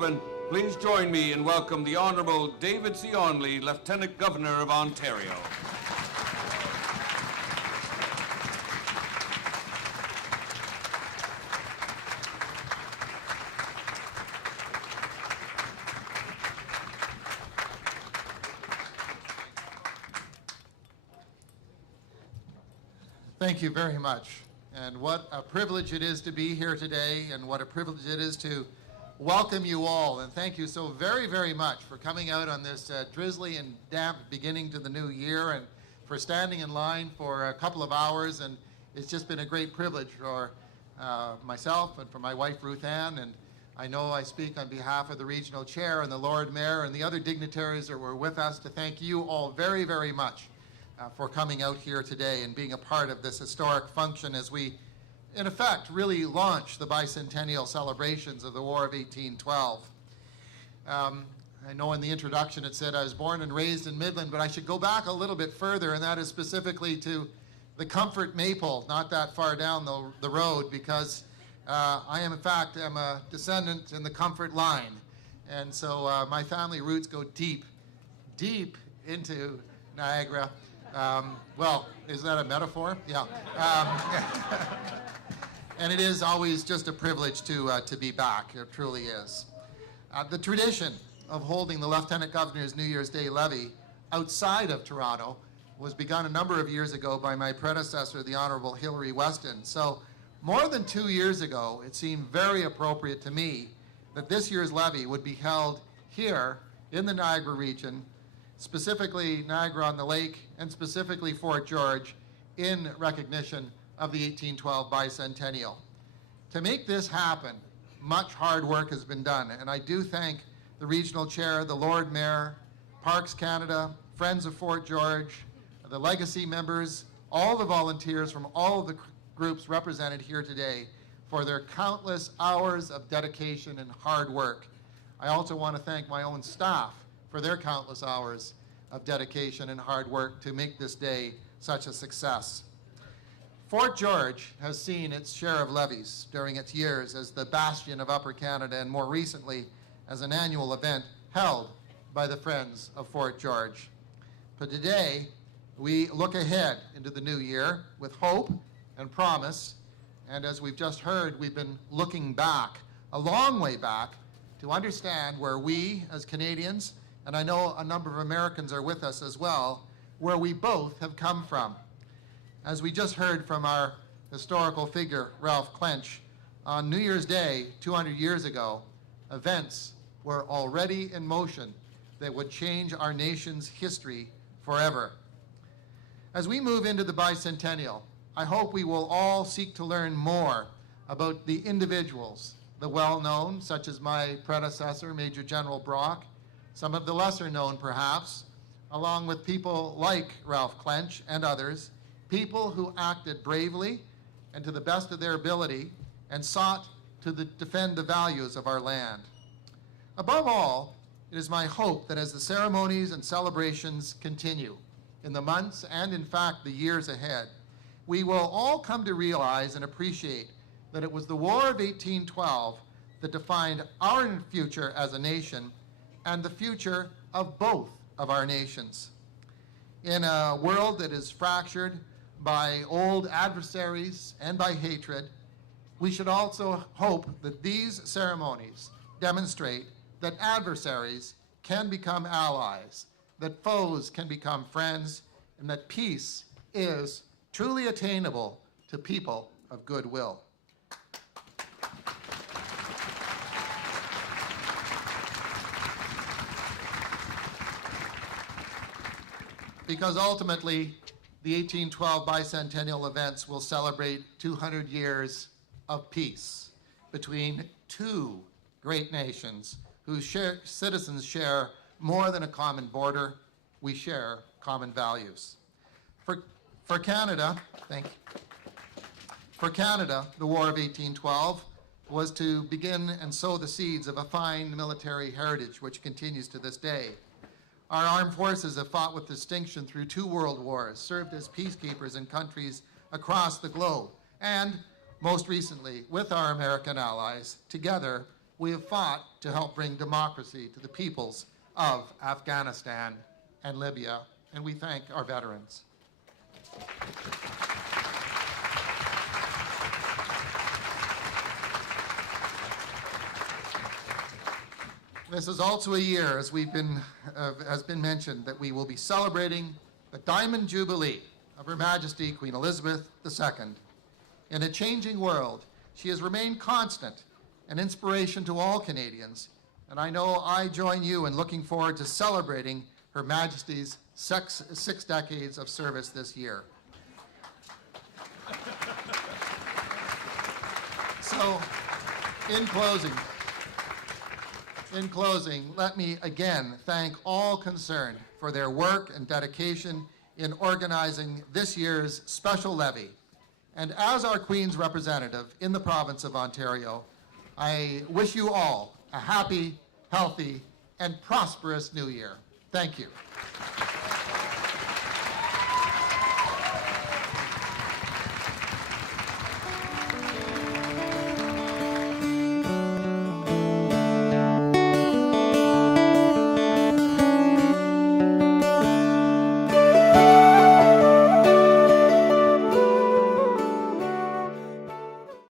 gentlemen, please join me in welcome the Honourable David C. Onley, Lieutenant Governor of Ontario. Thank you very much. And what a privilege it is to be here today, and what a privilege it is to welcome you all. And thank you so very, very much for coming out on this drizzly and damp beginning to the new year, and for standing in line for a couple of hours. And it's just been a great privilege for myself and for my wife Ruth Ann, and I know I speak on behalf of the Regional Chair and the Lord Mayor and the other dignitaries that were with us to thank you all very, very much for coming out here today and being a part of this historic function as we, in effect, really launch the bicentennial celebrations of the War of 1812. I know in the introduction it said I was born and raised in Midland, but I should go back a little bit further, and that is specifically to the Comfort Maple, not that far down the road, because I am, in fact, a descendant in the Comfort line. And so my family roots go deep, deep into Niagara. Well, is that a metaphor? Yeah. And it is always just a privilege to be back. It truly is. The tradition of holding the Lieutenant Governor's New Year's Day levee outside of Toronto was begun a number of years ago by my predecessor, the Honourable Hilary Weston. So more than 2 years ago, it seemed very appropriate to me that this year's levee would be held here in the Niagara region, specifically Niagara-on-the-Lake, and specifically Fort George, in recognition of the 1812 bicentennial. To make this happen, much hard work has been done, and I do thank the Regional Chair, the Lord Mayor, Parks Canada, Friends of Fort George, the Legacy members, all the volunteers from all of the groups represented here today for their countless hours of dedication and hard work. I also want to thank my own staff for their countless hours of dedication and hard work to make this day such a success. Fort George has seen its share of levees during its years as the bastion of Upper Canada, and more recently as an annual event held by the Friends of Fort George. But today, we look ahead into the new year with hope and promise, and as we've just heard, we've been looking back, a long way back, to understand where we as Canadians, and I know a number of Americans are with us as well, where we both have come from. As we just heard from our historical figure, Ralph Clench, on New Year's Day 200 years ago, events were already in motion that would change our nation's history forever. As we move into the bicentennial, I hope we will all seek to learn more about the individuals, the well-known, such as my predecessor, Major General Brock, some of the lesser known perhaps, along with people like Ralph Clench and others, people who acted bravely and to the best of their ability and sought to defend the values of our land. Above all, it is my hope that as the ceremonies and celebrations continue in the months and in fact the years ahead, we will all come to realize and appreciate that it was the War of 1812 that defined our future as a nation and the future of both of our nations. In a world that is fractured by old adversaries and by hatred, we should also hope that these ceremonies demonstrate that adversaries can become allies, that foes can become friends, and that peace is truly attainable to people of goodwill. Because ultimately, the 1812 bicentennial events will celebrate 200 years of peace between two great nations whose citizens share more than a common border. We share common values. For Canada, thank you. For Canada, the War of 1812 was to begin and sow the seeds of a fine military heritage which continues to this day. Our armed forces have fought with distinction through 2 world wars, served as peacekeepers in countries across the globe, and most recently, with our American allies, together, we have fought to help bring democracy to the peoples of Afghanistan and Libya, and we thank our veterans. This is also a year, as has been mentioned, that we will be celebrating the Diamond Jubilee of Her Majesty Queen Elizabeth II. In a changing world, she has remained constant, an inspiration to all Canadians, and I know I join you in looking forward to celebrating Her Majesty's 6 decades of service this year. So, in closing, let me again thank all concerned for their work and dedication in organizing this year's special levee. And as our Queen's representative in the province of Ontario, I wish you all a happy, healthy, and prosperous New Year. Thank you.